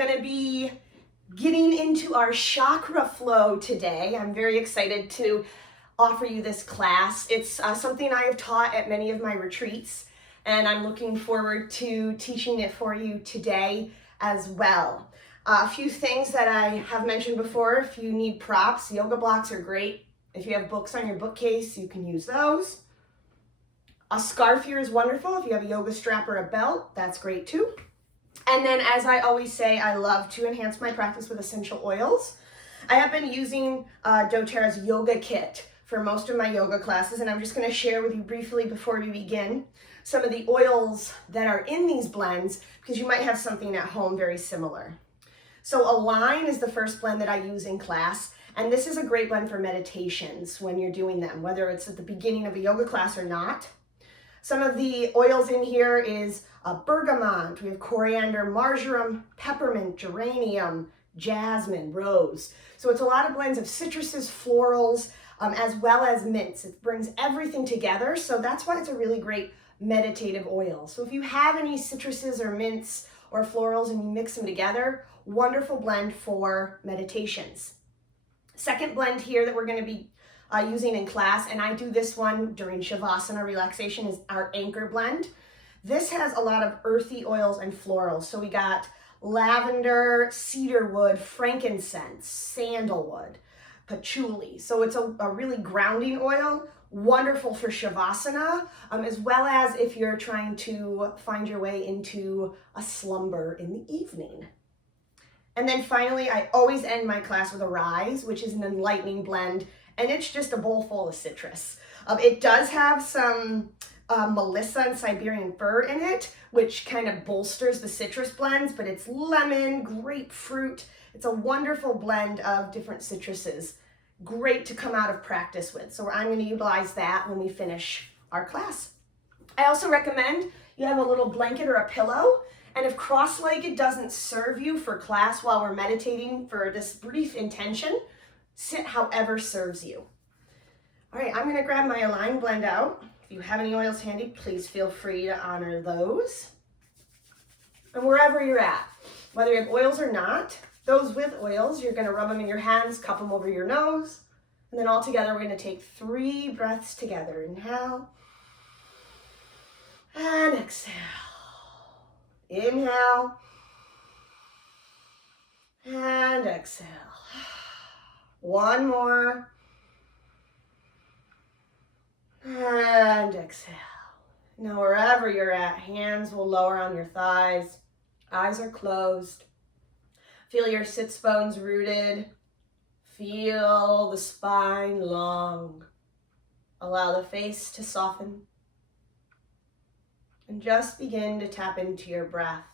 going to be getting into our chakra flow today. I'm very excited to offer you this class. It's something I have taught at many of my retreats, and I'm looking forward to teaching it for you today as well. A few things that I have mentioned before: if you need props, yoga blocks are great. If you have books on your bookcase, you can use those. A scarf here is wonderful. If you have a yoga strap or a belt, that's great too. And then, as I always say, I love to enhance my practice with essential oils. I have been using doTerra's yoga kit for most of my yoga classes, and I'm just going to share with you briefly before we begin some of the oils that are in these blends, because you might have something at home very similar. So Align is the first blend that I use in class, and this is a great blend for meditations when you're doing them, whether it's at the beginning of a yoga class or not. Some of the oils in here is bergamot, we have coriander, marjoram, peppermint, geranium, jasmine, rose. So it's a lot of blends of citruses, florals, as well as mints. It brings everything together, so that's why it's a really great meditative oil. So if you have any citruses or mints or florals and you mix them together, wonderful blend for meditations. Second blend here that we're going to be using in class, and I do this one during Shavasana relaxation, is our Anchor blend. This has a lot of earthy oils and florals. So we got lavender, cedarwood, frankincense, sandalwood, patchouli. So it's a really grounding oil, wonderful for Shavasana, as well as if you're trying to find your way into a slumber in the evening. And then finally, I always end my class with a Rise, which is an enlightening blend, and it's just a bowl full of citrus. It does have some Melissa and Siberian fir in it, which kind of bolsters the citrus blends, but it's lemon, grapefruit. It's a wonderful blend of different citruses. Great to come out of practice with. So I'm going to utilize that when we finish our class. I also recommend you have a little blanket or a pillow. And if cross-legged doesn't serve you for class while we're meditating for this brief intention, sit however serves you. All right, I'm going to grab my Align blend out. If you have any oils handy, please feel free to honor those. And wherever you're at, whether you have oils or not, those with oils, you're going to rub them in your hands, cup them over your nose, and then all together we're going to take 3 breaths together. Inhale and exhale. Inhale and exhale. One more. And exhale. Now wherever you're at, hands will lower on your thighs. Eyes are closed. Feel your sits bones rooted. Feel the spine long. Allow the face to soften. And just begin to tap into your breath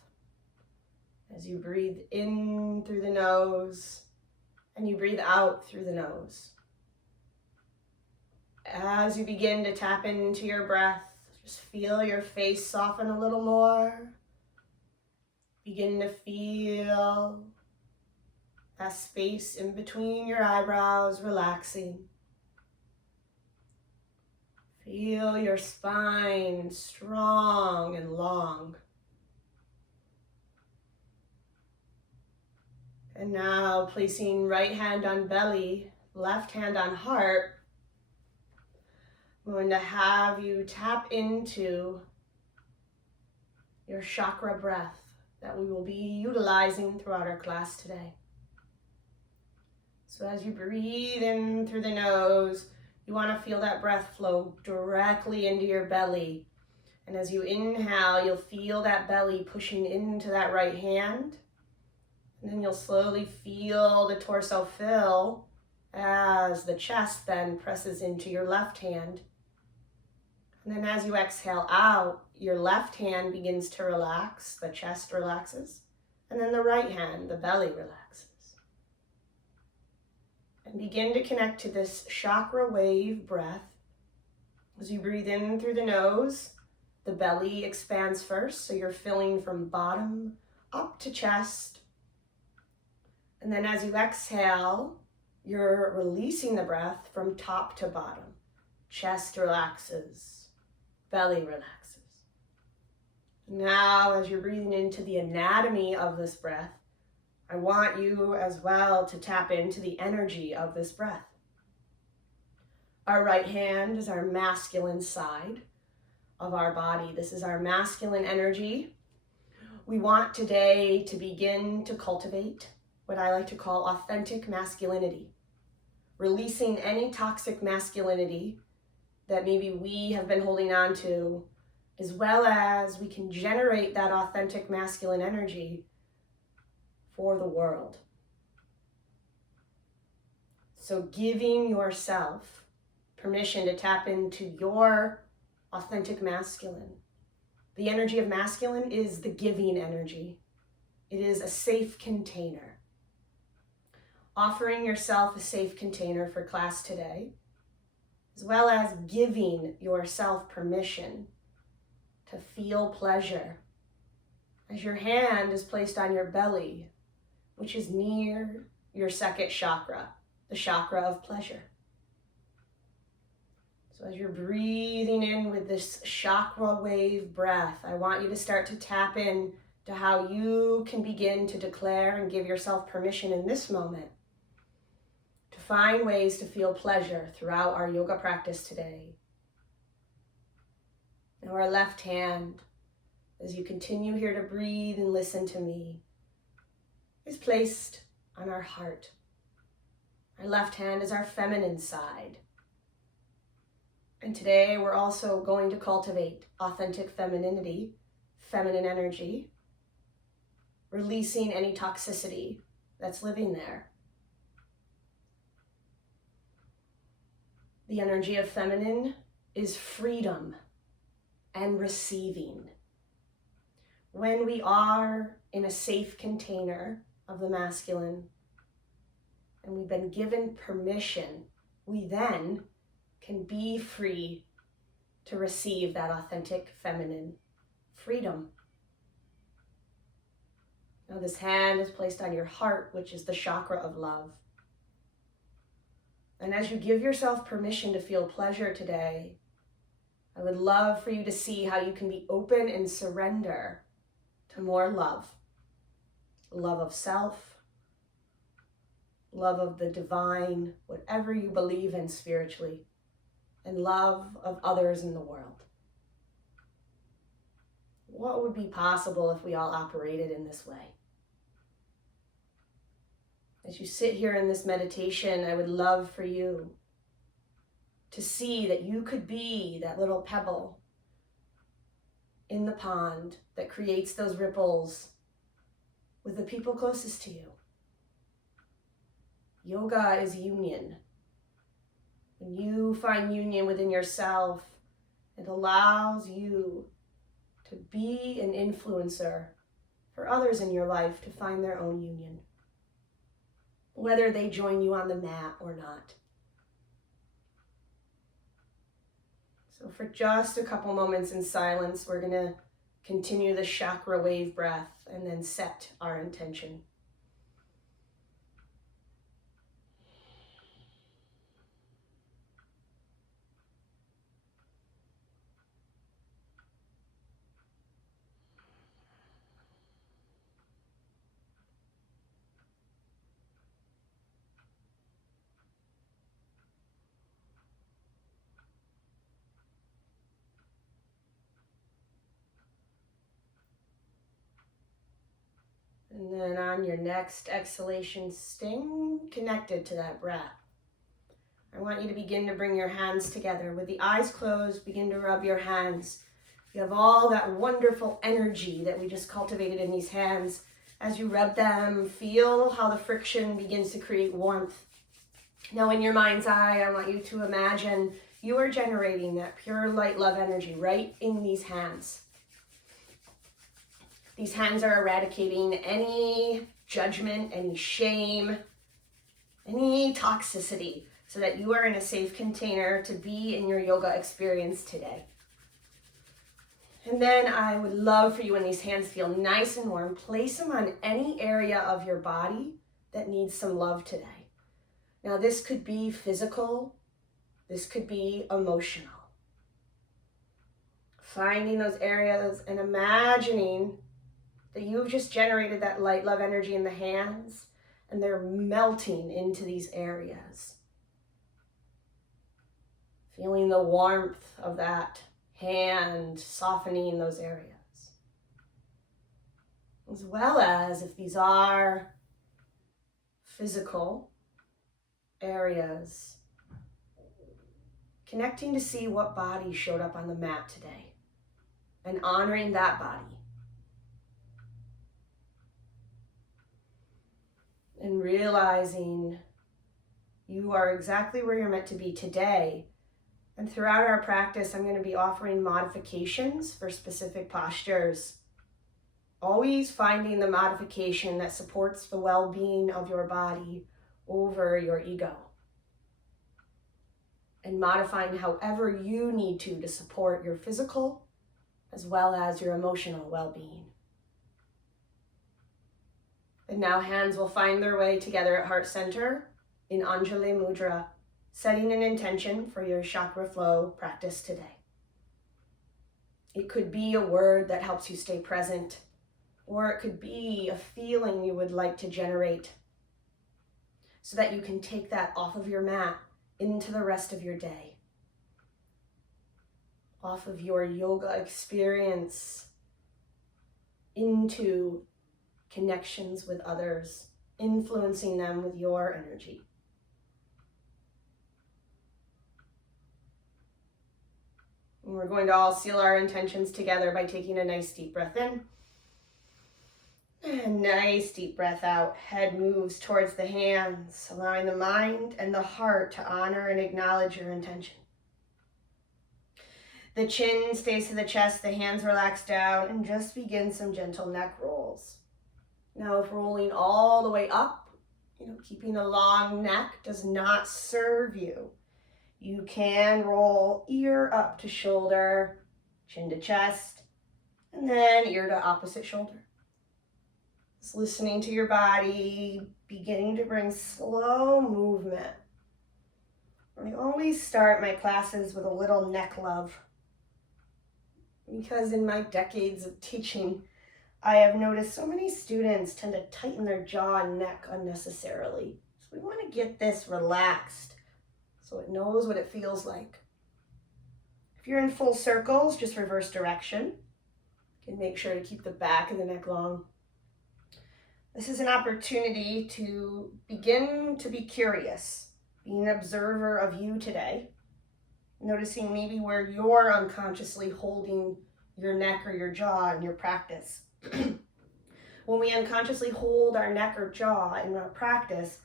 as you breathe in through the nose and you breathe out through the nose. As you begin to tap into your breath, just feel your face soften a little more. Begin to feel that space in between your eyebrows relaxing. Feel your spine strong and long. And now placing right hand on belly, left hand on heart, I'm going to have you tap into your chakra breath that we will be utilizing throughout our class today. So as you breathe in through the nose, you want to feel that breath flow directly into your belly. And as you inhale, you'll feel that belly pushing into that right hand. And then you'll slowly feel the torso fill as the chest then presses into your left hand. And then as you exhale out, your left hand begins to relax, the chest relaxes. And then the right hand, the belly relaxes. And begin to connect to this chakra wave breath. As you breathe in through the nose, the belly expands first, so you're filling from bottom up to chest. And then as you exhale, you're releasing the breath from top to bottom. Chest relaxes, belly relaxes. Now, as you're breathing into the anatomy of this breath, I want you as well to tap into the energy of this breath. Our right hand is our masculine side of our body. This is our masculine energy. We want today to begin to cultivate what I like to call authentic masculinity, releasing any toxic masculinity that maybe we have been holding on to, as well as we can generate that authentic masculine energy for the world. So giving yourself permission to tap into your authentic masculine. The energy of masculine is the giving energy. It is a safe container. Offering yourself a safe container for class today, as well as giving yourself permission to feel pleasure as your hand is placed on your belly, which is near your second chakra, the chakra of pleasure. So as you're breathing in with this chakra wave breath, I want you to start to tap in to how you can begin to declare and give yourself permission in this moment to find ways to feel pleasure throughout our yoga practice today. Now our left hand, as you continue here to breathe and listen to me, is placed on our heart. Our left hand is our feminine side. And today we're also going to cultivate authentic femininity, feminine energy, releasing any toxicity that's living there. The energy of feminine is freedom and receiving. When we are in a safe container of the masculine and we've been given permission, we then can be free to receive that authentic feminine freedom. Now this hand is placed on your heart, which is the chakra of love. And as you give yourself permission to feel pleasure today, I would love for you to see how you can be open and surrender to more love. Love of self, love of the divine, whatever you believe in spiritually, and love of others in the world. What would be possible if we all operated in this way? As you sit here in this meditation, I would love for you to see that you could be that little pebble in the pond that creates those ripples with the people closest to you. Yoga is union. When you find union within yourself, it allows you to be an influencer for others in your life to find their own union, whether they join you on the mat or not. So for just a couple moments in silence, we're going to continue the chakra wave breath and then set our intention. And then on your next exhalation, staying connected to that breath, I want you to begin to bring your hands together. With the eyes closed, begin to rub your hands. You have all that wonderful energy that we just cultivated in these hands. As you rub them, feel how the friction begins to create warmth. Now in your mind's eye, I want you to imagine you are generating that pure light love energy right in these hands. These hands are eradicating any judgment, any shame, any toxicity, so that you are in a safe container to be in your yoga experience today. And then I would love for you, when these hands feel nice and warm, place them on any area of your body that needs some love today. Now this could be physical, this could be emotional. Finding those areas and imagining that you've just generated that light love energy in the hands, and they're melting into these areas. Feeling the warmth of that hand softening those areas. As well as if these are physical areas, connecting to see what body showed up on the mat today and honoring that body. And realizing you are exactly where you're meant to be today. And throughout our practice, I'm going to be offering modifications for specific postures. Always finding the modification that supports the well-being of your body over your ego. And modifying however you need to support your physical as well as your emotional well-being. And now hands will find their way together at heart center in Anjali Mudra, setting an intention for your chakra flow practice today. It could be a word that helps you stay present, or it could be a feeling you would like to generate so that you can take that off of your mat into the rest of your day, off of your yoga experience into connections with others, influencing them with your energy. And we're going to all seal our intentions together by taking a nice deep breath in. And nice deep breath out. Head moves towards the hands, allowing the mind and the heart to honor and acknowledge your intention. The chin stays to the chest, the hands relax down, and just begin some gentle neck rolls. Now, if rolling all the way up, keeping a long neck does not serve you, you can roll ear up to shoulder, chin to chest, and then ear to opposite shoulder. Just listening to your body, beginning to bring slow movement. I always start my classes with a little neck love, because in my decades of teaching, I have noticed so many students tend to tighten their jaw and neck unnecessarily. So we want to get this relaxed so it knows what it feels like. If you're in full circles, just reverse direction. You can make sure to keep the back of the neck long. This is an opportunity to begin to be curious, being an observer of you today, noticing maybe where you're unconsciously holding your neck or your jaw in your practice. When we unconsciously hold our neck or jaw in our practice,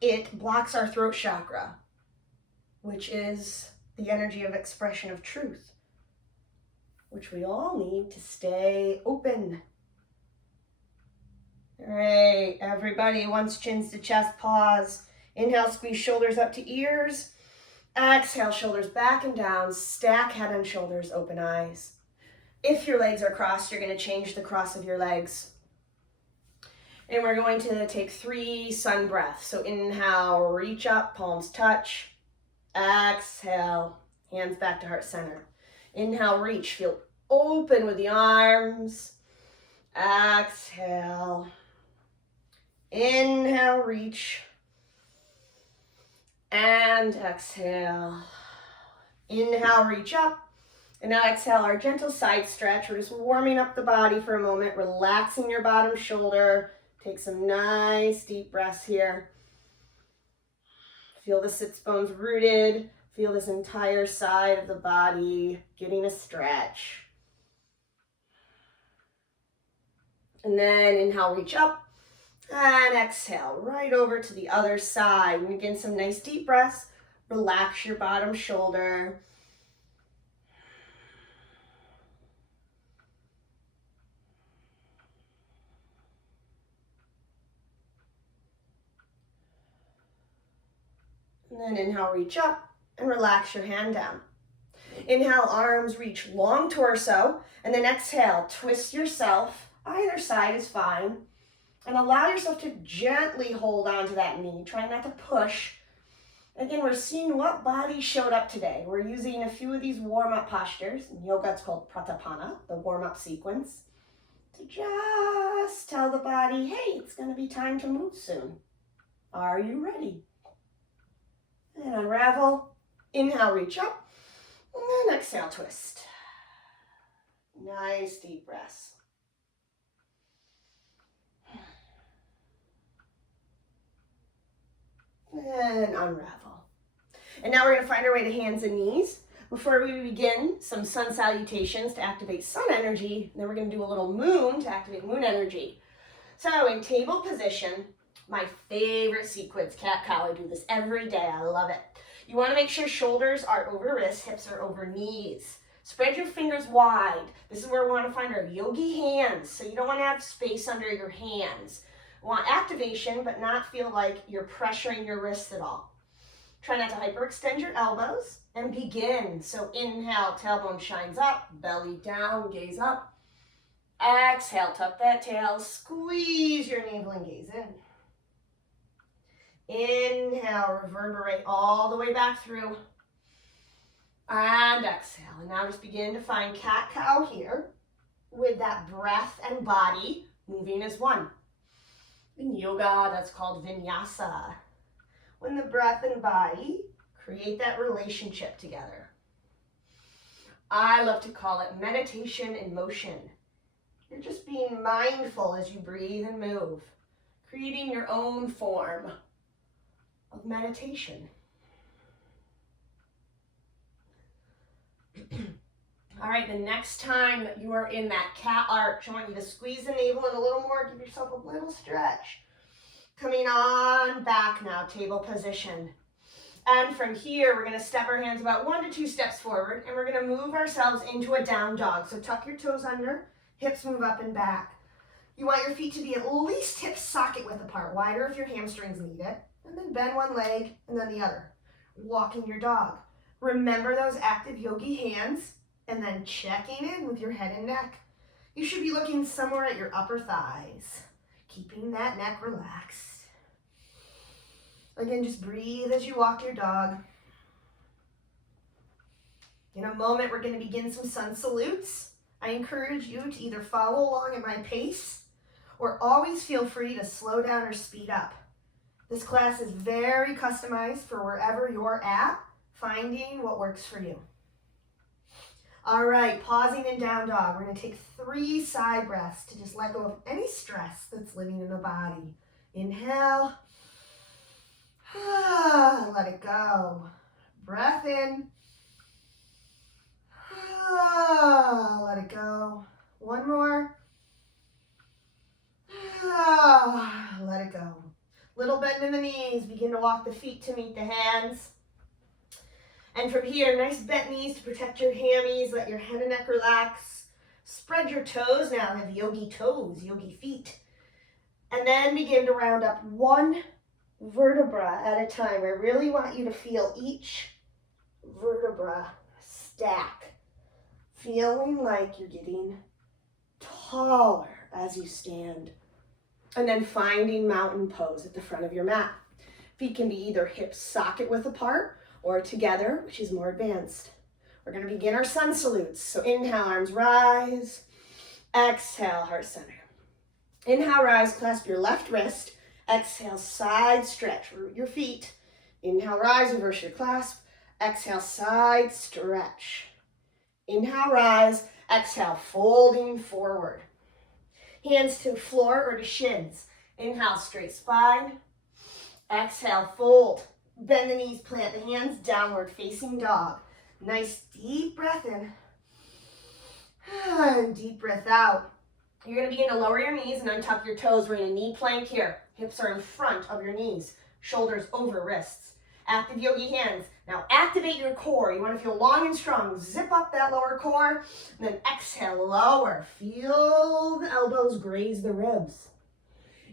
it blocks our throat chakra, which is the energy of expression of truth, which we all need to stay open. All right, everybody, once chins to chest, pause. Inhale, squeeze shoulders up to ears. Exhale, shoulders back and down. Stack head and shoulders, open eyes. If your legs are crossed, you're going to change the cross of your legs. And we're going to take 3 sun breaths. So inhale, reach up, palms touch. Exhale, hands back to heart center. Inhale, reach, feel open with the arms. Exhale. Inhale, reach. And exhale. Inhale, reach up. And now exhale, our gentle side stretch. We're just warming up the body for a moment, relaxing your bottom shoulder. Take some nice deep breaths here. Feel the sits bones rooted. Feel this entire side of the body getting a stretch. And then inhale, reach up. And exhale, right over to the other side. And again, some nice deep breaths. Relax your bottom shoulder. And then inhale, reach up and relax your hand down. Inhale, arms reach long torso. And then exhale, twist yourself. Either side is fine. And allow yourself to gently hold on to that knee. Try not to push. Again, we're seeing what body showed up today. We're using a few of these warm-up postures. In yoga, it's called pratapana, the warm-up sequence, to just tell the body, hey, it's going to be time to move soon. Are you ready? And unravel. Inhale, reach up. And then exhale, twist. Nice deep breaths. And unravel. And now we're going to find our way to hands and knees. Before we begin, some sun salutations to activate sun energy. Then we're going to do a little moon to activate moon energy. So in table position, my favorite sequence, cat-cow. I do this every day. I love it. You want to make sure shoulders are over wrists, hips are over knees. Spread your fingers wide. This is where we want to find our yogi hands. So you don't want to have space under your hands. We want activation, but not feel like you're pressuring your wrists at all. Try not to hyperextend your elbows and begin. So inhale, tailbone shines up, belly down, gaze up. Exhale, tuck that tail, squeeze your navel and gaze in. Inhale, reverberate all the way back through. And exhale. And now just begin to find cat-cow here with that breath and body moving as one. In yoga, that's called vinyasa. When the breath and body create that relationship together. I love to call it meditation in motion. You're just being mindful as you breathe and move, creating your own form of meditation. All right, the next time that you are in that cat arch, I want you to squeeze the navel in a little more, give yourself a little stretch. Coming on back now, table position. And from here, we're going to step our hands about 1 to 2 steps forward, and we're going to move ourselves into a down dog. So tuck your toes under, hips move up and back. You want your feet to be at least hip socket width apart, wider if your hamstrings need it. And then bend one leg and then the other. Walking your dog. Remember those active yogi hands, and then checking in with your head and neck. You should be looking somewhere at your upper thighs, keeping that neck relaxed. Again, just breathe as you walk your dog. In a moment, we're going to begin some sun salutes. I encourage you to either follow along at my pace or always feel free to slow down or speed up. This class is very customized for wherever you're at, finding what works for you. All right, pausing in down dog. We're going to take 3 side breaths to just let go of any stress that's living in the body. Inhale. Let it go. Breath in. Let it go. One more. Let it go. Little bend in the knees. Begin to walk the feet to meet the hands. And from here, nice bent knees to protect your hammies. Let your head and neck relax. Spread your toes now. Have yogi toes, yogi feet. And then begin to round up 1 vertebra at a time. I really want you to feel each vertebra stack. Feeling like you're getting taller as you stand. And then finding mountain pose at the front of your mat. Feet can be either hip socket width apart or together, which is more advanced. We're going to begin our sun salutes. So inhale, arms rise. Exhale, heart center. Inhale, rise, clasp your left wrist. Exhale, side stretch, root your feet. Inhale, rise, reverse your clasp. Exhale, side stretch. Inhale, rise. Exhale, folding forward. Hands to floor or to shins. Inhale, straight spine. Exhale, fold. Bend the knees, plant the hands, downward facing dog. Nice deep breath in. And deep breath out. You're going to begin to lower your knees and untuck your toes. We're in a knee plank here. Hips are in front of your knees. Shoulders over wrists. Active yogi hands. Now activate your core. You want to feel long and strong. Zip up that lower core. And then exhale, lower. Feel the elbows graze the ribs.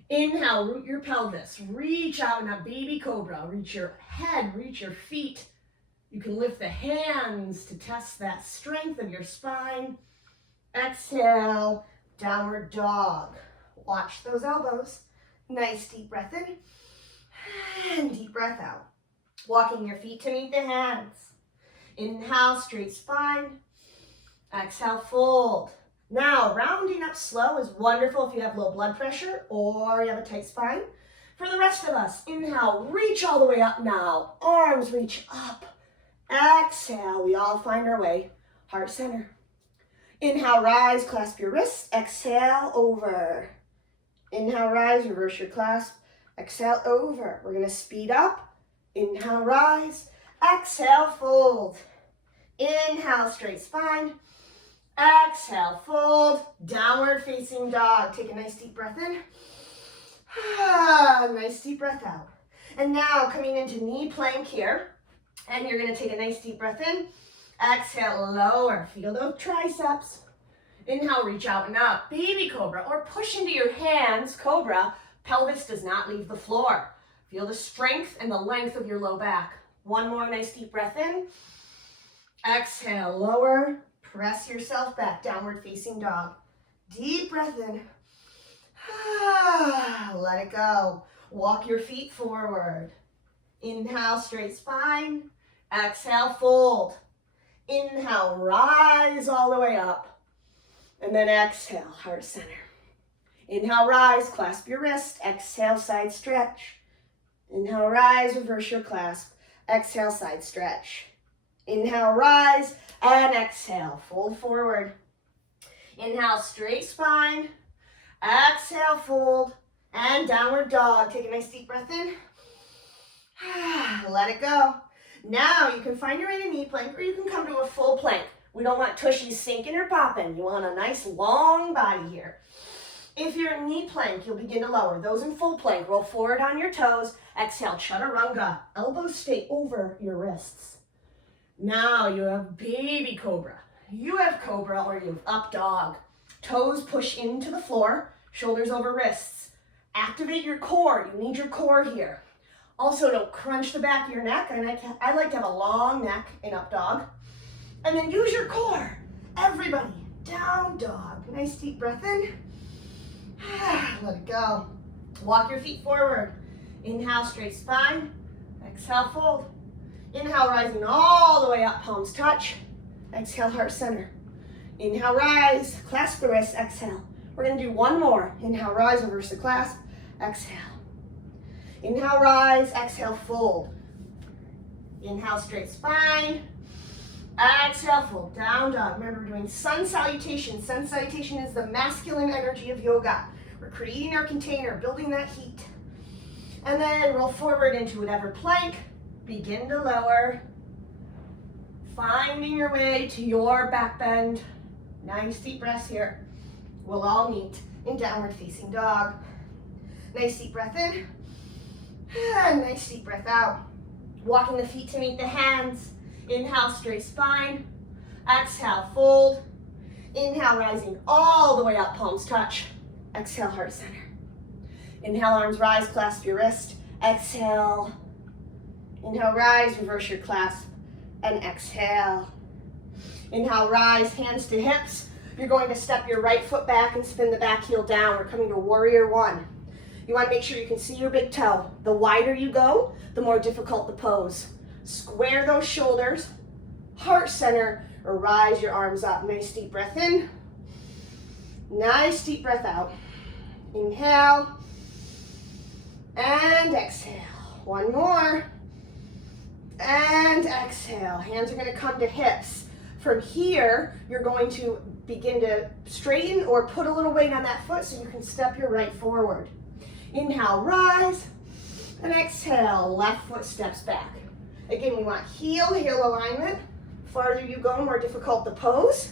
Inhale, root your pelvis. Reach out in a baby cobra. Reach your head, reach your feet. You can lift the hands to test that strength of your spine. Exhale, downward dog. Watch those elbows. Nice deep breath in and deep breath out. Walking your feet to meet the hands. Inhale, straight spine. Exhale, fold. Now, rounding up slow is wonderful if you have low blood pressure or you have a tight spine. For the rest of us, inhale, reach all the way up now. Arms reach up. Exhale, we all find our way, heart center. Inhale, rise, clasp your wrists. Exhale, over. Inhale, rise, reverse your clasp. Exhale, over. We're going to speed up. Inhale, rise. Exhale, fold. Inhale, straight spine. Exhale, fold. Downward facing dog. Take a nice deep breath in. Nice deep breath out. And now coming into knee plank here. And you're going to take a nice deep breath in. Exhale, lower. Feel those triceps. Inhale, reach out and up. Baby cobra, or push into your hands, cobra. Pelvis does not leave the floor. Feel the strength and the length of your low back. One more nice deep breath in. Exhale, lower. Press yourself back, downward facing dog. Deep breath in. Let it go. Walk your feet forward. Inhale, straight spine. Exhale, fold. Inhale, rise all the way up. And then exhale, heart center. Inhale, rise, clasp your wrist. Exhale, side stretch. Inhale, rise, reverse your clasp. Exhale, side stretch. Inhale, rise, and exhale, fold forward. Inhale, straight spine. Exhale, fold, and downward dog. Take a nice deep breath in. Let it go. Now you can find your way to knee plank, or you can come to a full plank. We don't want tushies sinking or popping. You want a nice long body here. If you're in knee plank, you'll begin to lower. Those in full plank, roll forward on your toes. Exhale, chaturanga. Elbows stay over your wrists. Now you have baby cobra. You have cobra, or you have up dog. Toes push into the floor, shoulders over wrists. Activate your core. You need your core here. Also, don't crunch the back of your neck. I like to have a long neck in up dog. And then use your core. Everybody, down dog. Nice deep breath in. Let it go. Walk your feet forward. Inhale, straight spine. Exhale, fold. Inhale, rising all the way up, palms touch. Exhale, heart center. Inhale, rise, clasp the wrist, exhale. We're going to do one more. Inhale, rise, reverse the clasp, exhale. Inhale, rise, exhale, fold. Inhale, straight spine. Exhale, fold, down dog. Remember, we're doing sun salutation. Sun salutation is the masculine energy of yoga. We're creating our container, building that heat. And then roll forward into whatever plank. Begin to lower. Finding your way to your back bend. Nice deep breaths here. We'll all meet in downward facing dog. Nice deep breath in. And nice deep breath out. Walking the feet to meet the hands. Inhale, straight spine. Exhale, fold. Inhale, rising all the way up, palms touch. Exhale, heart center. Inhale, arms rise, clasp your wrist. Exhale. Inhale, rise, reverse your clasp. And exhale. Inhale, rise, hands to hips. You're going to step your right foot back and spin the back heel down. We're coming to warrior one. You want to make sure you can see your big toe. The wider you go, the more difficult the pose. Square those shoulders, heart center, or rise your arms up. Nice deep breath in. Nice deep breath out. Inhale. And exhale. One more. And exhale. Hands are going to come to hips. From here, you're going to begin to straighten or put a little weight on that foot so you can step your right forward. Inhale, rise. And exhale, left foot steps back. Again, we want heel-heel alignment. Farther you go, more difficult the pose.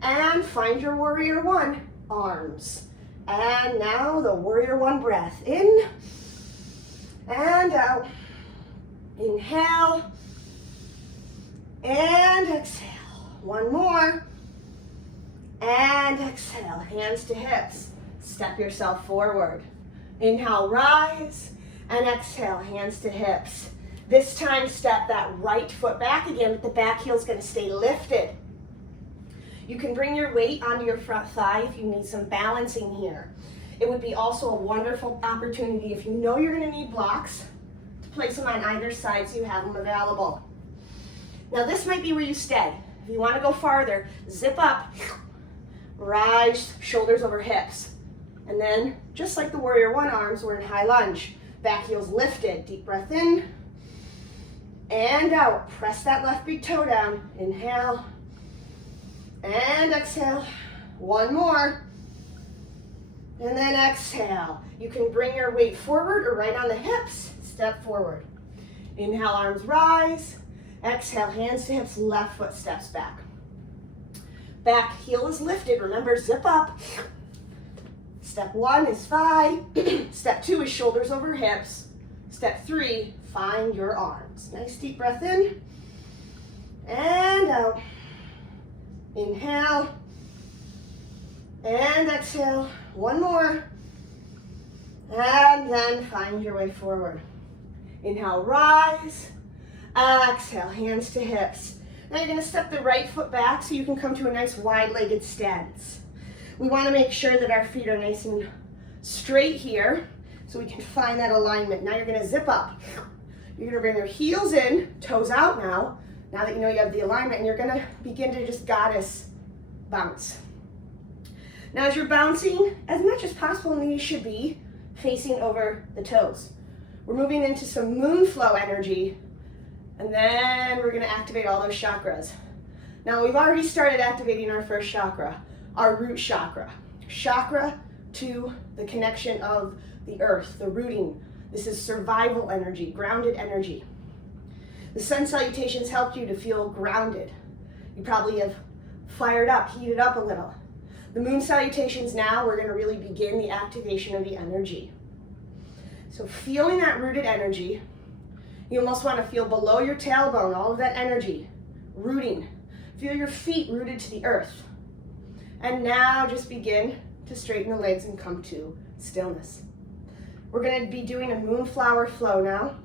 And find your warrior one, arms. And now the warrior one breath. In and out. Inhale and exhale. One more. And exhale. Hands to hips. Step yourself forward. Inhale, rise. And exhale, hands to hips. This time, step that right foot back again, but the back heel is going to stay lifted. You can bring your weight onto your front thigh if you need some balancing here. It would be also a wonderful opportunity if you know you're going to need blocks to place them on either side so you have them available. Now this might be where you stay. If you want to go farther, zip up, rise, shoulders over hips. And then, just like the warrior one arms, we're in high lunge. Back heels lifted, deep breath in, and out. Press that left big toe down. Inhale, and exhale. One more, and then exhale. You can bring your weight forward or right on the hips. Step forward. Inhale, arms rise. Exhale, hands to hips, left foot steps back. Back heel is lifted. Remember, zip up. Step 1 is 5. Step 2 is shoulders over hips. Step 3, find your arms. Nice deep breath in and out. Inhale and exhale. One more. And then find your way forward. Inhale, rise. Exhale, hands to hips. Now you're going to step the right foot back so you can come to a nice wide-legged stance. We want to make sure that our feet are nice and straight here so we can find that alignment. Now you're going to zip up. You're going to bring your heels in, toes out now that you know you have the alignment, and you're going to begin to just goddess bounce. Now as you're bouncing, as much as possible, knees should be facing over the toes. We're moving into some moon flow energy, and then we're going to activate all those chakras. Now we've already started activating our first chakra, our root chakra. Chakra to the connection of the earth, the rooting. This is survival energy, grounded energy. The sun salutations helped you to feel grounded. You probably have fired up, heated up a little. The moon salutations now, we're going to really begin the activation of the energy. So feeling that rooted energy, you almost want to feel below your tailbone, all of that energy, rooting. Feel your feet rooted to the earth. And now just begin to straighten the legs and come to stillness. We're going to be doing a moonflower flow now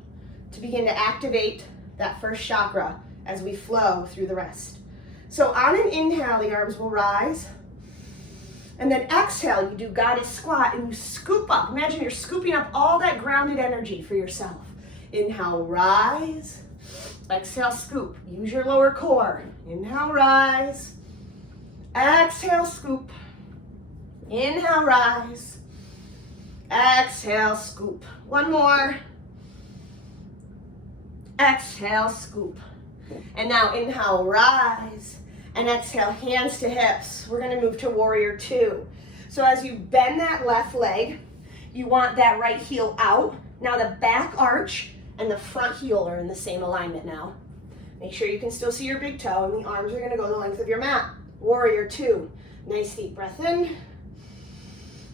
to begin to activate that first chakra as we flow through the rest. So on an inhale, the arms will rise. And then exhale, you do goddess squat and you scoop up. Imagine you're scooping up all that grounded energy for yourself. Inhale, rise. Exhale, scoop. Use your lower core. Inhale, rise. Exhale, scoop. Inhale, rise. Exhale, scoop. One more. Exhale, scoop. And now inhale, rise. And exhale, hands to hips. We're going to move to warrior 2. So as you bend that left leg, you want that right heel out. Now the back arch and the front heel are in the same alignment now. Make sure you can still see your big toe, and the arms are going to go the length of your mat. Warrior 2. Nice deep breath in.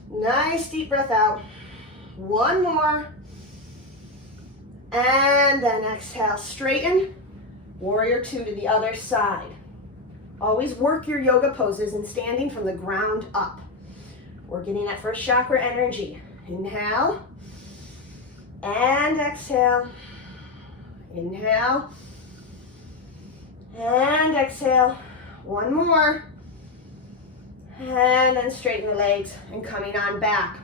Nice deep breath out. One more. And then exhale, straighten. Warrior 2 to the other side. Always work your yoga poses and standing from the ground up. We're getting that first chakra energy. Inhale. And exhale. Inhale. And exhale. One more. And then straighten the legs and coming on back.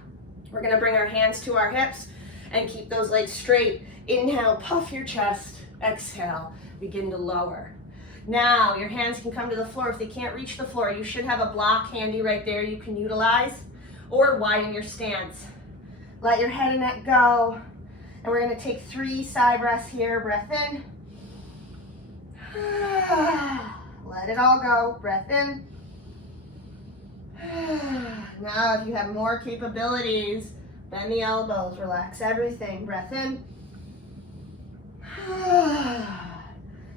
We're going to bring our hands to our hips and keep those legs straight. Inhale, puff your chest. Exhale, begin to lower. Now, your hands can come to the floor. If they can't reach the floor, you should have a block handy right there you can utilize, or widen your stance. Let your head and neck go. And we're going to take 3 side breaths here. Breath in. Let it all go. Breath in. Now, if you have more capabilities, bend the elbows, relax everything. Breath in.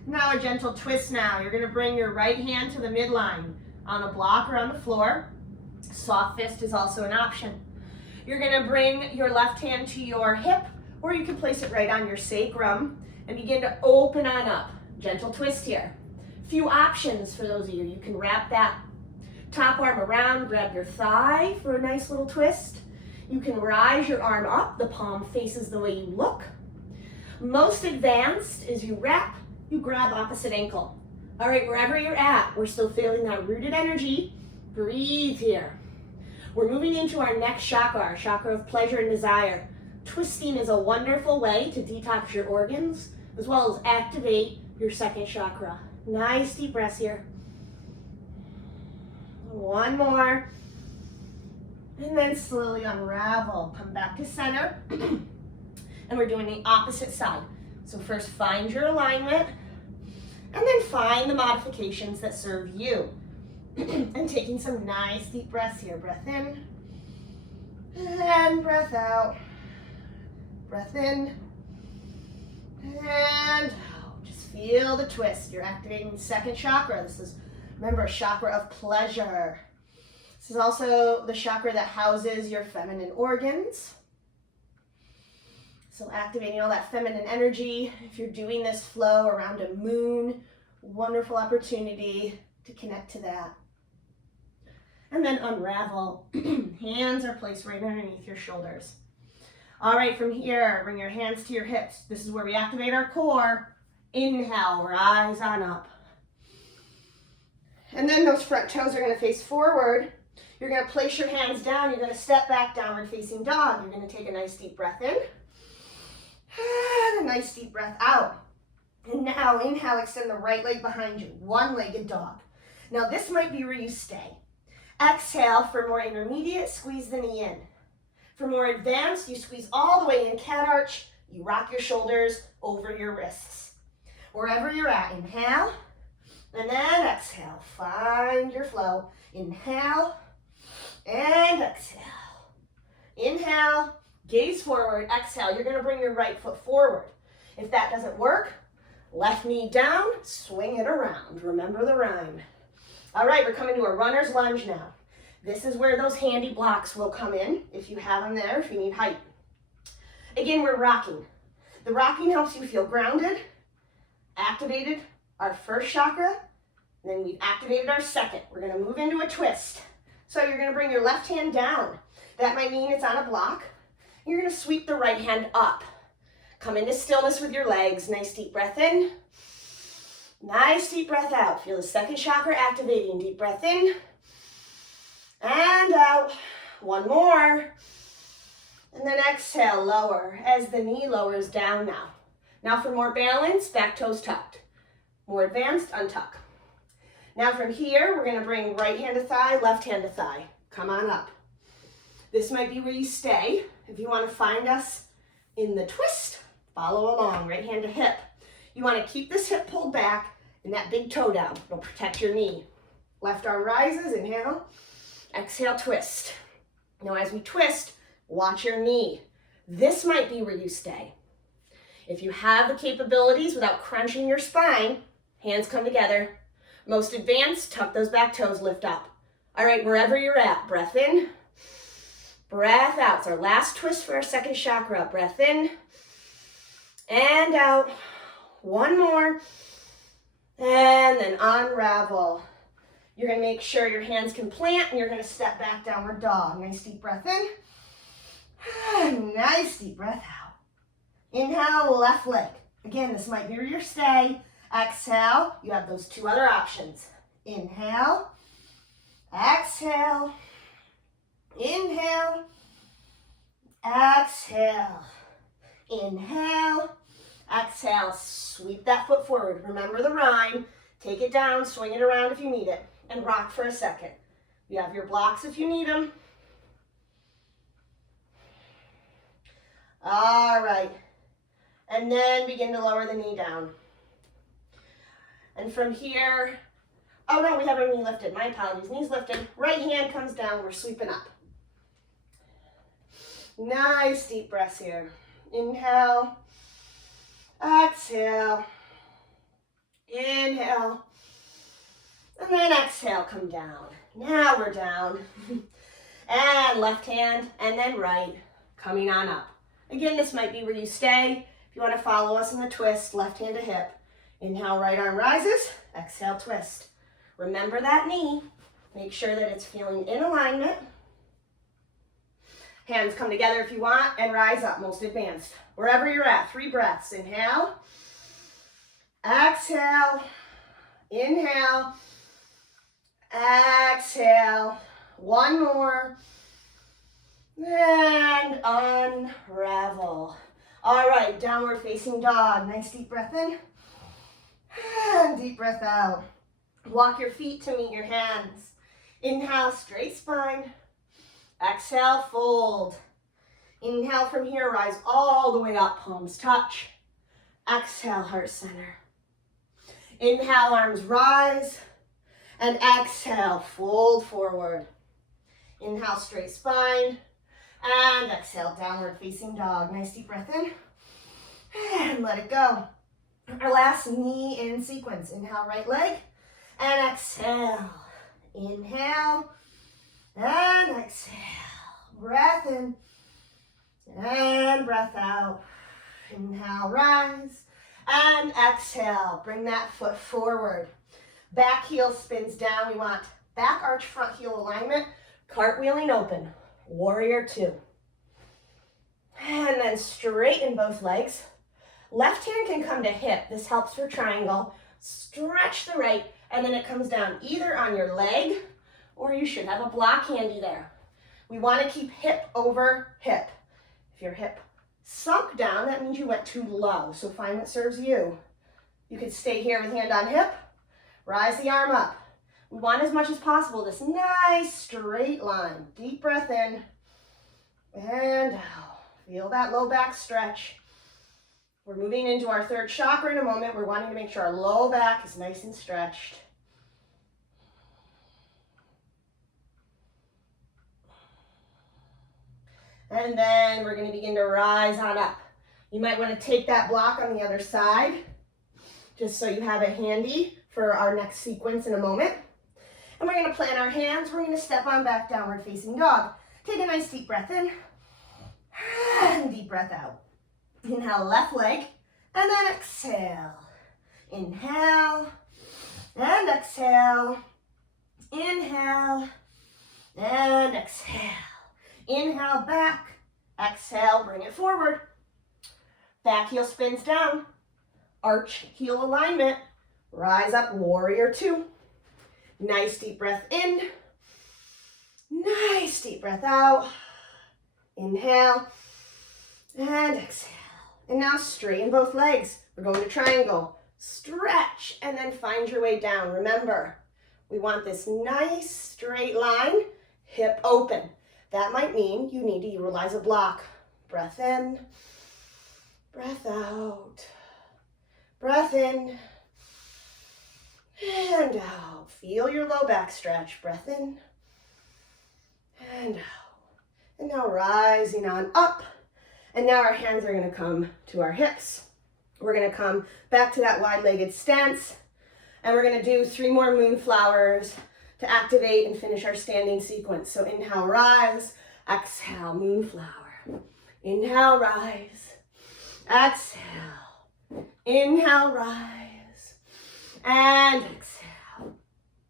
Now a gentle twist now. You're going to bring your right hand to the midline on a block or on the floor. Soft fist is also an option. You're going to bring your left hand to your hip, or you can place it right on your sacrum and begin to open on up. Gentle twist here. Few options for those of you. You can wrap that top arm around, grab your thigh for a nice little twist. You can rise your arm up. The palm faces the way you look. Most advanced is you wrap, you grab opposite ankle. All right, wherever you're at, we're still feeling that rooted energy. Breathe here. We're moving into our next chakra, our chakra of pleasure and desire. Twisting is a wonderful way to detox your organs, as well as activate your second chakra. Nice deep breaths here. One more. And then slowly unravel. Come back to center. And we're doing the opposite side. So first find your alignment, and then find the modifications that serve you. And taking some nice deep breaths here. Breath in, and breath out. Breath in, and out. Just feel the twist. You're activating the second chakra. This is, remember, chakra of pleasure. This is also the chakra that houses your feminine organs. So activating all that feminine energy. If you're doing this flow around a moon, wonderful opportunity to connect to that. And then unravel. Hands are placed right underneath your shoulders. All right, from here, bring your hands to your hips. This is where we activate our core. Inhale, rise on up. And then those front toes are going to face forward. You're going to place your hands down. You're going to step back, downward facing dog. You're going to take a nice deep breath in. And a nice deep breath out. And now inhale, extend the right leg behind you. One-legged dog. Now this might be where you stay. Exhale for more intermediate, squeeze the knee in. For more advanced, you squeeze all the way in, cat arch. You rock your shoulders over your wrists. Wherever you're at, inhale, and then exhale. Find your flow. Inhale, and exhale. Inhale, gaze forward, exhale. You're gonna bring your right foot forward. If that doesn't work, left knee down, swing it around. Remember the rhyme. All right, we're coming to a runner's lunge now. This is where those handy blocks will come in, if you have them there, if you need height. Again, we're rocking. The rocking helps you feel grounded, activated our first chakra, and then we've activated our second. We're gonna move into a twist. So you're gonna bring your left hand down. That might mean it's on a block. You're gonna sweep the right hand up. Come into stillness with your legs. Nice deep breath in. Nice deep breath out. Feel the second chakra activating. Deep breath in. And out. One more. And then exhale, lower as the knee lowers down now. Now for more balance, back toes tucked. More advanced, untuck. Now from here, we're gonna bring right hand to thigh, left hand to thigh. Come on up. This might be where you stay. If you wanna find us in the twist, follow along, right hand to hip. You wanna keep this hip pulled back and that big toe down. It'll protect your knee. Left arm rises, inhale. Exhale, twist. Now as we twist, watch your knee. This might be where you stay. If you have the capabilities without crunching your spine, hands come together. Most advanced, tuck those back toes, lift up. All right, wherever you're at, breath in, breath out. It's our last twist for our second chakra. Breath in and out. One more. And then unravel. You're gonna make sure your hands can plant and you're gonna step back, downward dog. Nice deep breath in. Nice deep breath out. Inhale, left leg. Again, this might be where you stay. Exhale, you have those two other options. Inhale, exhale, inhale, exhale, inhale, exhale. Sweep that foot forward. Remember the rhyme. Take it down, swing it around if you need it, and rock for a second. You have your blocks if you need them. All right. And then begin to lower the knee down. And from here, oh no, we have our knee lifted. My apologies, knees lifted. Right hand comes down, we're sweeping up. Nice deep breaths here. Inhale, exhale, inhale, and then exhale, come down. Now we're down. And left hand, and then right, coming on up. Again, this might be where you stay. If you want to follow us in the twist, left hand to hip. Inhale, right arm rises. Exhale, twist. Remember that knee. Make sure that it's feeling in alignment. Hands come together if you want and rise up, most advanced. Wherever you're at, 3 breaths. Inhale, exhale, inhale, exhale. One more. And unravel. All right, downward facing dog. Nice deep breath in. And deep breath out. Walk your feet to meet your hands. Inhale, straight spine. Exhale, fold. Inhale from here, rise all the way up, palms touch. Exhale, heart center. Inhale, arms rise. And exhale, fold forward. Inhale, straight spine. And exhale, downward facing dog. Nice deep breath in. And let it go. Our last knee in sequence. Inhale, right leg. And exhale. Inhale. And exhale. Breath in. And breath out. Inhale, rise. And exhale. Bring that foot forward. Back heel spins down. We want back arch, front heel alignment. Cartwheeling open. Warrior two. And then straighten both legs. Left hand can come to hip. This helps for triangle. Stretch the right, and then it comes down either on your leg, or you should have a block handy there. We want to keep hip over hip. If your hip sunk down, that means you went too low. So find what serves you. You could stay here with hand on hip. Rise the arm up. We want as much as possible this nice straight line. Deep breath in and out. Feel that low back stretch. We're moving into our third chakra in a moment. We're wanting to make sure our low back is nice and stretched. And then we're going to begin to rise on up. You might want to take that block on the other side, just so you have it handy for our next sequence in a moment. And we're going to plant our hands. We're going to step on back, downward facing dog. Take a nice deep breath in and deep breath out. Inhale, left leg, and then exhale. Inhale, and exhale. Inhale, and exhale. Inhale, back. Exhale, bring it forward. Back heel spins down. Arch heel alignment. Rise up, warrior two. Nice deep breath in. Nice deep breath out. Inhale, and exhale. And now straighten both legs. We're going to triangle. Stretch, and then find your way down. Remember, we want this nice straight line, hip open. That might mean you need to utilize a block. Breath in, breath out. Breath in, and out. Feel your low back stretch. Breath in, and out. And now rising on up. And now our hands are going to come to our hips. We're going to come back to that wide-legged stance. And we're going to do 3 more moonflowers to activate and finish our standing sequence. So inhale, rise. Exhale, moonflower. Inhale, rise. Exhale. Inhale, rise. And exhale.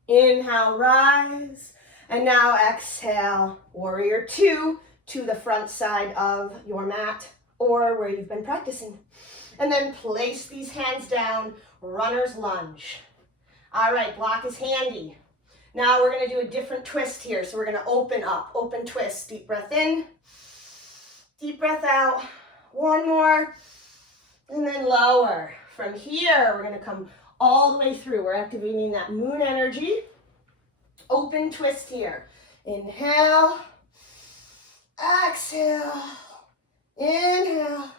Inhale, rise. And now exhale, warrior two, to the front side of your mat or where you've been practicing. And then place these hands down, runner's lunge. All right, block is handy. Now we're going to do a different twist here. So we're going to open up, open twist. Deep breath in, deep breath out. One more, and then lower. From here, we're going to come all the way through. We're activating that moon energy. Open twist here. Inhale. Exhale, inhale,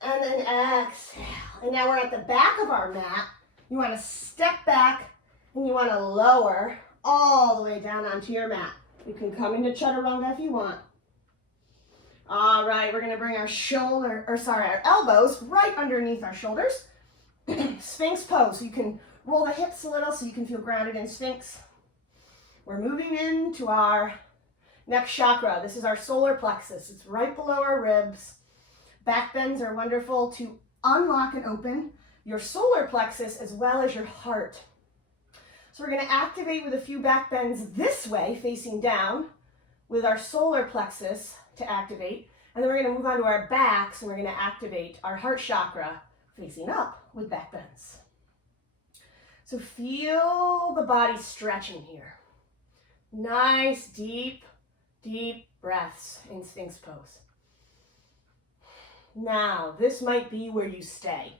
and then exhale. And now we're at the back of our mat. You want to step back and you want to lower all the way down onto your mat. You can come into chaturanga if you want. All right, we're going to bring our elbows right underneath our shoulders. Sphinx pose. So you can roll the hips a little so you can feel grounded in Sphinx. We're moving into our next chakra. This is our solar plexus. It's right below our ribs. Back bends are wonderful to unlock and open your solar plexus as well as your heart. So we're going to activate with a few back bends this way, facing down, with our solar plexus to activate. And then we're going to move on to our backs and we're going to activate our heart chakra facing up with back bends. So feel the body stretching here. Nice, deep breaths in Sphinx pose. Now, this might be where you stay.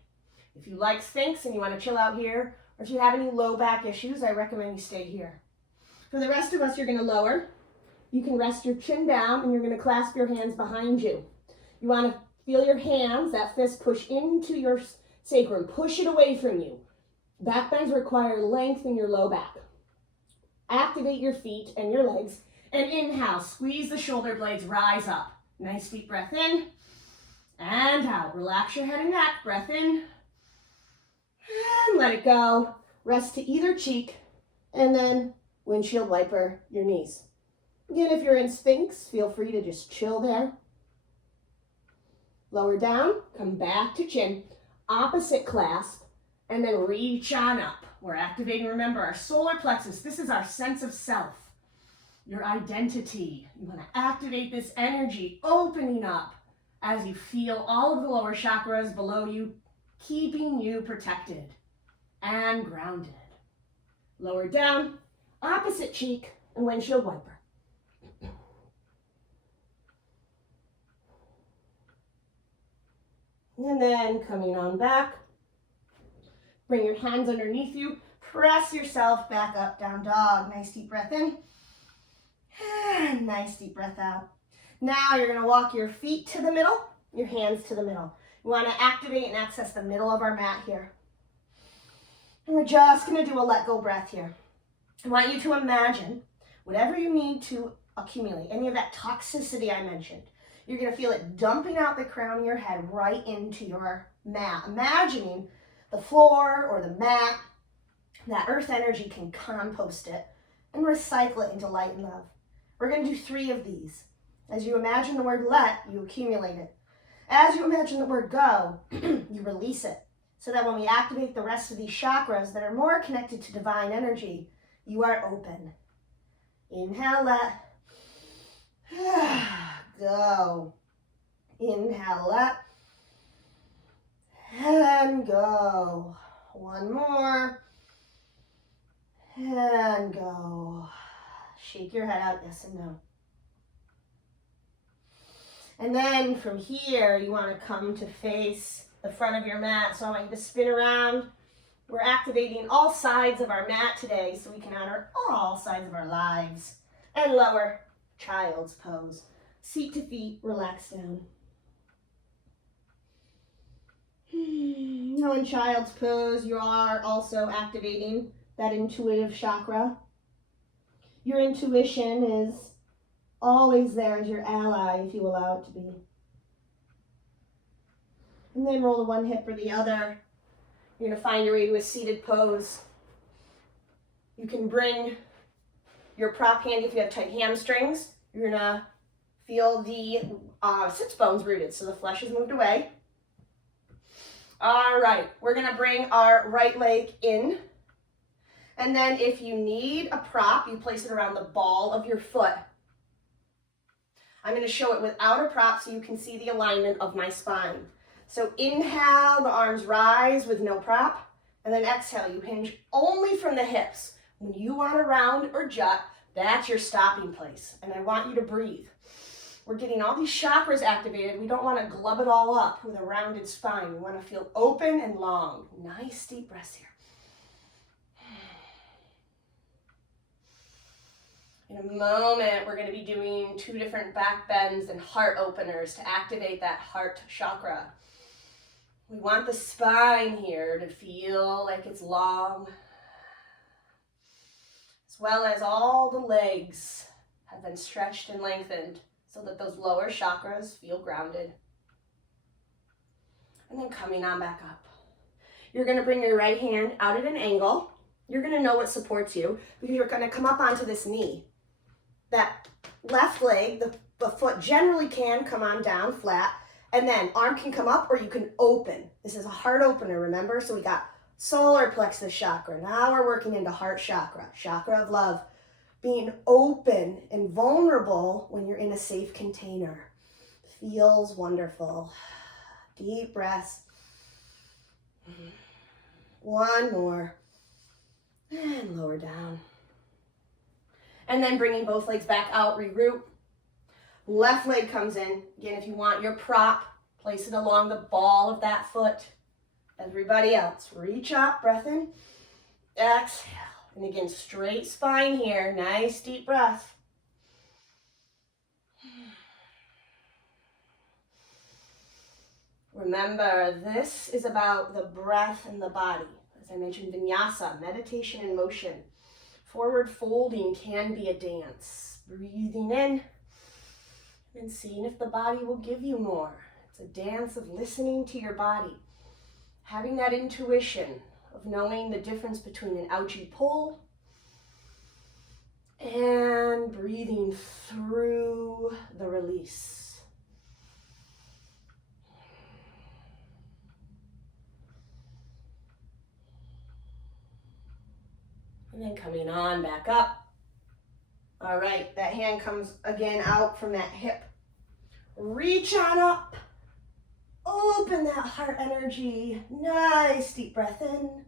If you like Sphinx and you want to chill out here, or if you have any low back issues, I recommend you stay here. For the rest of us, you're gonna lower. You can rest your chin down and you're gonna clasp your hands behind you. You wanna feel your hands, that fist push into your sacrum, push it away from you. Back bends require length in your low back. Activate your feet and your legs, and inhale, squeeze the shoulder blades, rise up. Nice deep breath in, and out. Relax your head and neck, breath in, and let it go. Rest to either cheek, and then windshield wiper your knees. Again, if you're in Sphinx, feel free to just chill there. Lower down, come back to chin, opposite clasp, and then reach on up. We're activating, remember, our solar plexus. This is our sense of self, your identity. You want to activate this energy, opening up as you feel all of the lower chakras below you, keeping you protected and grounded. Lower down, opposite cheek, and windshield wiper. And then coming on back, bring your hands underneath you, press yourself back up, down dog. Nice deep breath in, and nice deep breath out. Now you're gonna walk your feet to the middle, your hands to the middle. You wanna activate and access the middle of our mat here. And we're just gonna do a let go breath here. I want you to imagine whatever you need to accumulate, any of that toxicity I mentioned. You're gonna feel it dumping out the crown of your head right into your mat. Imagining the floor or the mat, that earth energy can compost it and recycle it into light and love. We're gonna do 3 of these. As you imagine the word let, you accumulate it. As you imagine the word go, you release it. So that when we activate the rest of these chakras that are more connected to divine energy, you are open. Inhale, let. Go. Inhale, let. And go. One more. And go. Shake your head out, yes and no. And then from here, you want to come to face the front of your mat. So I want you to spin around. We're activating all sides of our mat today so we can honor all sides of our lives. And lower, child's pose. Seat to feet, relax down. Now in child's pose, you are also activating that intuitive chakra. Your intuition is always there as your ally if you allow it to be. And then roll the one hip or the other. You're going to find your way to a seated pose. You can bring your prop handy if you have tight hamstrings. You're going to feel the sits bones rooted, so the flesh is moved away. All right, we're going to bring our right leg in. And then if you need a prop, you place it around the ball of your foot. I'm going to show it without a prop so you can see the alignment of my spine. So inhale, the arms rise with no prop. And then exhale, you hinge only from the hips. When you want to round or jut, that's your stopping place. And I want you to breathe. We're getting all these chakras activated. We don't want to glub it all up with a rounded spine. We want to feel open and long. Nice deep breaths here. In a moment, we're going to be doing 2 different back bends and heart openers to activate that heart chakra. We want the spine here to feel like it's long, as well as all the legs have been stretched and lengthened so that those lower chakras feel grounded. And then coming on back up. You're going to bring your right hand out at an angle. You're going to know what supports you because you're going to come up onto this knee. That left leg, the foot generally can come on down flat, and then arm can come up or you can open. This is a heart opener, remember? So we got solar plexus chakra. Now we're working into heart chakra, chakra of love. Being open and vulnerable when you're in a safe container. Feels wonderful. Deep breaths. One more. And lower down. And then bringing both legs back out, regroup. Left leg comes in. Again, if you want your prop, place it along the ball of that foot. Everybody else, reach up, breath in. Exhale. And again, straight spine here. Nice deep breath. Remember, this is about the breath and the body. As I mentioned, vinyasa, meditation in motion. Forward folding can be a dance. Breathing in and seeing if the body will give you more. It's a dance of listening to your body. Having that intuition of knowing the difference between an ouchie pull and breathing through the release. And then coming on back up. All right, that hand comes again out from that hip. Reach on up. Open that heart energy. Nice deep breath in.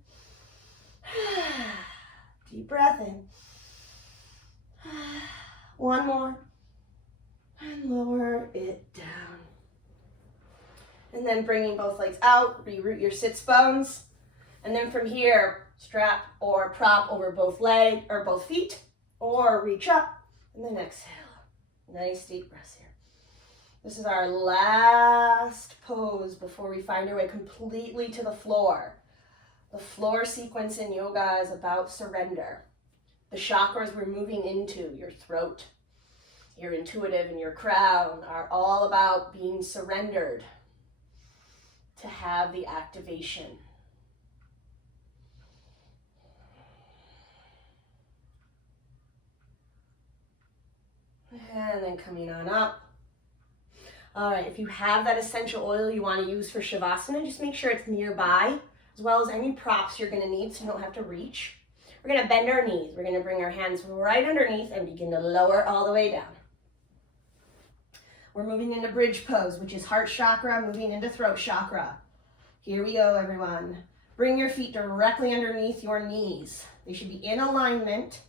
Deep breath in. One more. And lower it down. And then bringing both legs out, reroot your sits bones. And then from here, strap or prop over both legs or both feet, or reach up and then exhale. Nice deep breaths here. This is our last pose before we find our way completely to the floor. The floor sequence in yoga is about surrender. The chakras we're moving into, your throat, your intuitive, and your crown are all about being surrendered to have the activation. And then coming on up. All right, if you have that essential oil you want to use for Shavasana, just make sure it's nearby, as well as any props you're going to need so you don't have to reach. We're going to bend our knees. We're going to bring our hands right underneath and begin to lower all the way down. We're moving into bridge pose, which is heart chakra moving into throat chakra. Here we go, everyone. Bring your feet directly underneath your knees. They should be in alignment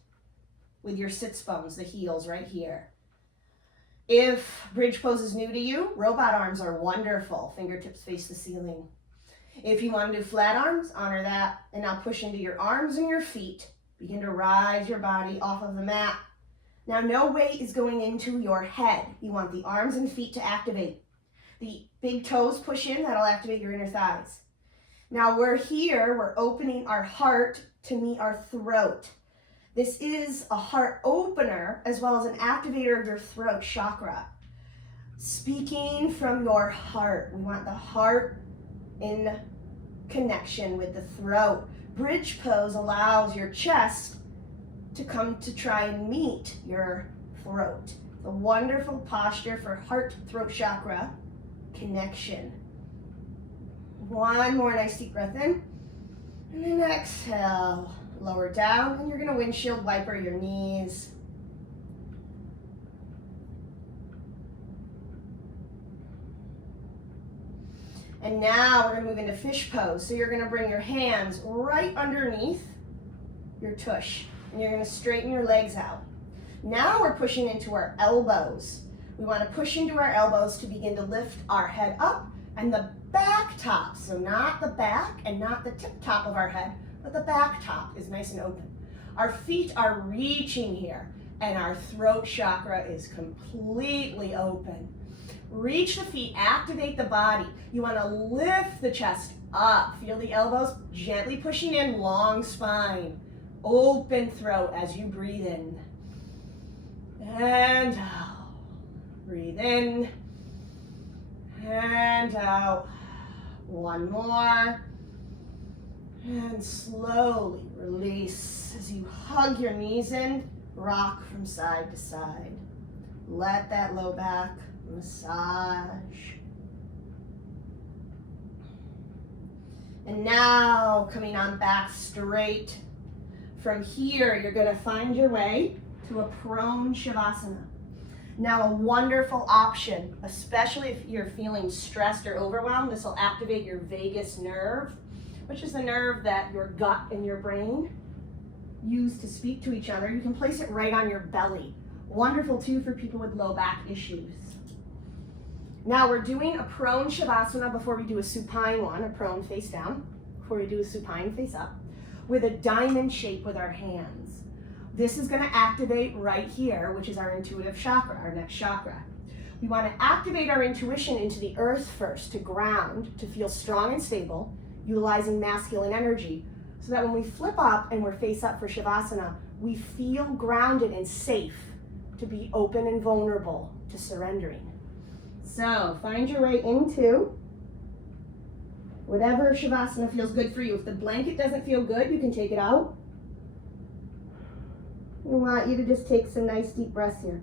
with your sits bones, the heels right here. If bridge pose is new to you, robot arms are wonderful. Fingertips face the ceiling. If you want to do flat arms, honor that. And now push into your arms and your feet. Begin to rise your body off of the mat. Now no weight is going into your head. You want the arms and feet to activate. The big toes push in, that'll activate your inner thighs. Now we're here, we're opening our heart to meet our throat. This is a heart opener as well as an activator of your throat chakra. Speaking from your heart. We want the heart in connection with the throat. Bridge pose allows your chest to come to try and meet your throat. It's a wonderful posture for heart-throat chakra connection. One more nice deep breath in. And then exhale. Lower down, and you're going to windshield wiper your knees. And now we're going to move into fish pose. So you're going to bring your hands right underneath your tush, and you're going to straighten your legs out. Now we're pushing into our elbows. We want to push into our elbows to begin to lift our head up and the back top. So not the back and not the tip top of our head, but the back top is nice and open. Our feet are reaching here, and our throat chakra is completely open. Reach the feet, activate the body. You want to lift the chest up. Feel the elbows gently pushing in, long spine. Open throat as you breathe in. And out. Breathe in. And out. One more. And slowly release as you hug your knees in, rock from side to side. Let that low back massage. And now coming on back straight. From here, you're going to find your way to a prone Shavasana. Now a wonderful option, especially if you're feeling stressed or overwhelmed, this will activate your vagus nerve, which is the nerve that your gut and your brain use to speak to each other. You can place it right on your belly. Wonderful too for people with low back issues. Now we're doing a prone Shavasana before we do a supine one, a prone face down, before we do a supine face up. with a diamond shape with our hands. This is going to activate right here, which is our intuitive chakra, our next chakra. We want to activate our intuition into the earth first, to ground, to feel strong and stable, utilizing masculine energy, so that when we flip up and we're face up for Shavasana, we feel grounded and safe to be open and vulnerable to surrendering. So find your way into whatever Shavasana feels good for you. If the blanket doesn't feel good, you can take it out. We want you to just take some nice deep breaths here.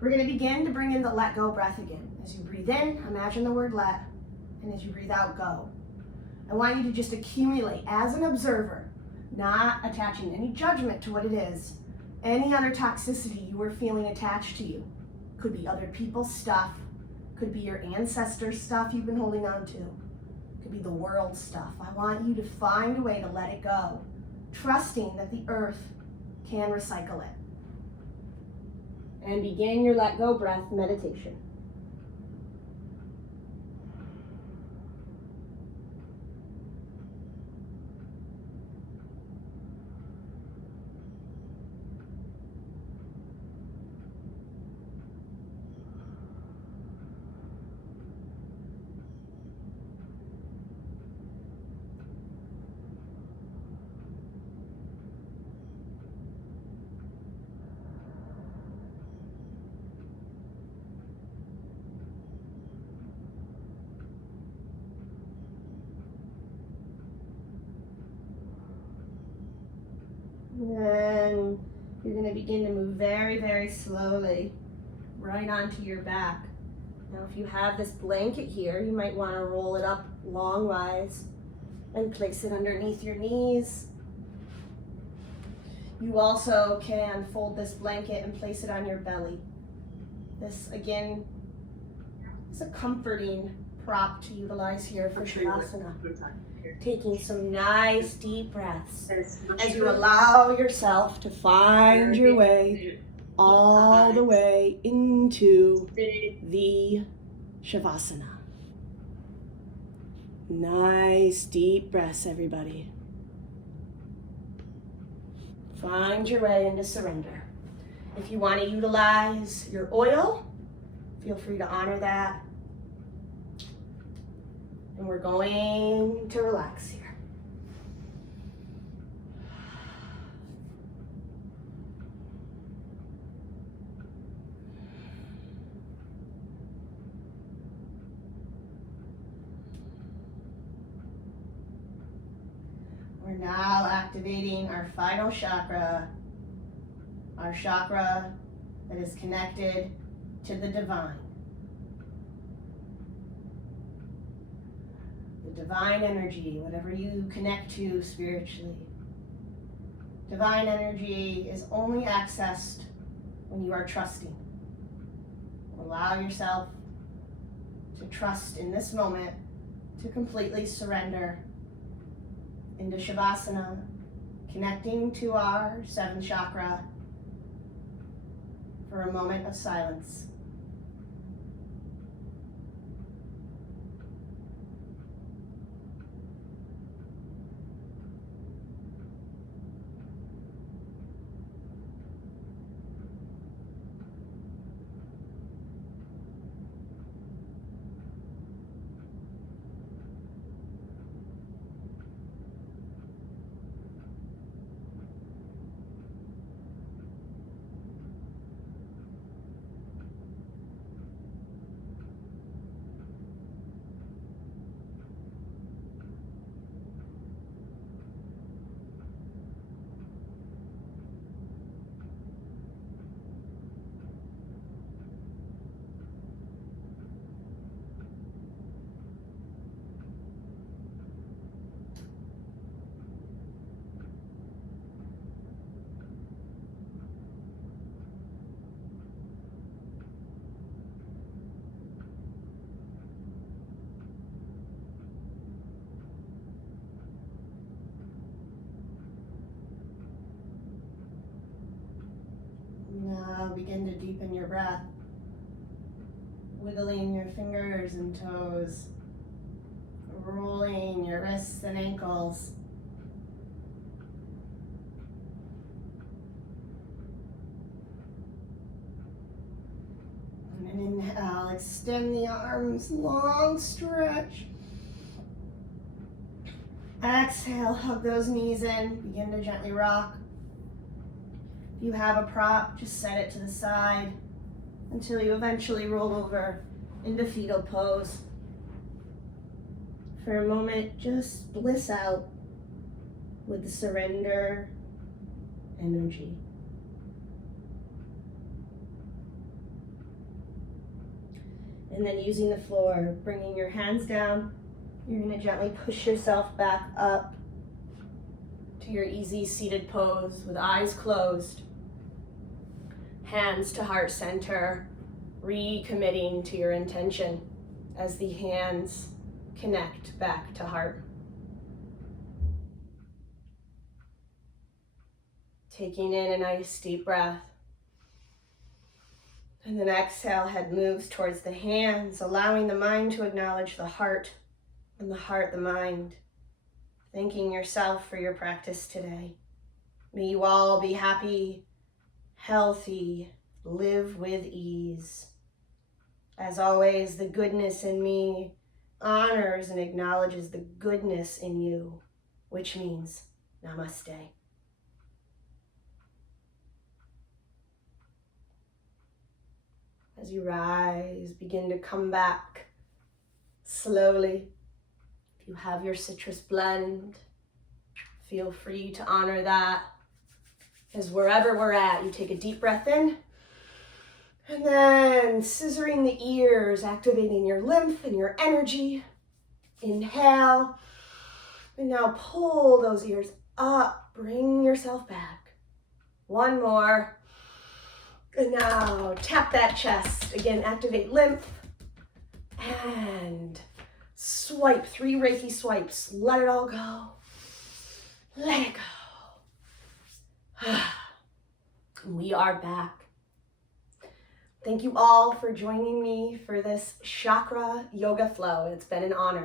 We're going to begin to bring in the let go breath again. As you breathe in, imagine the word let, and as you breathe out, go. I want you to just accumulate as an observer, not attaching any judgment to what it is, any other toxicity you were feeling attached to you. Could be other people's stuff, could be your ancestors' stuff you've been holding on to, could be the world stuff. I want you to find a way to let it go, trusting that the earth can recycle it. And begin your let go breath meditation. Then you're going to begin to move very, very slowly right onto your back. Now, if you have this blanket here, you might want to roll it up longwise and place it underneath your knees. You also can fold this blanket and place it on your belly. This, again, is a comforting prop to utilize here for Shavasana. Taking some nice deep breaths as you allow yourself to find your way all the way into the Shavasana. Nice deep breaths, everybody. Find your way into surrender. If you want to utilize your oil, feel free to honor that. And we're going to relax here. We're now activating our final chakra, our chakra that is connected to the divine. Divine energy, whatever you connect to spiritually. Divine energy is only accessed when you are trusting. Allow yourself to trust in this moment, to completely surrender into Shavasana, connecting to our 7th chakra for a moment of silence. Now begin to deepen your breath, wiggling your fingers and toes, rolling your wrists and ankles, extend the arms, long stretch. Exhale, hug those knees in, begin to gently rock. If you have a prop, just set it to the side until you eventually roll over into fetal pose. For a moment, just bliss out with the surrender energy. And then using the floor, bringing your hands down, you're going to gently push yourself back up to your easy seated pose with eyes closed. Hands to heart center, recommitting to your intention as the hands connect back to heart. Taking in a nice deep breath. And then exhale, head moves towards the hands, allowing the mind to acknowledge the heart, and the heart the mind. Thanking yourself for your practice today. May you all be happy, healthy, live with ease. As always, the goodness in me honors and acknowledges the goodness in you, which means namaste. As you rise, begin to come back slowly. If you have your citrus blend, feel free to honor that. As wherever we're at, you take a deep breath in, and then scissoring the ears, activating your lymph and your energy. Inhale, and now pull those ears up, bring yourself back. One more. And now tap that chest. Again, activate lymph. And swipe, 3 Reiki swipes. Let it all go. Let it go. We are back. Thank you all for joining me for this chakra yoga flow. It's been an honor.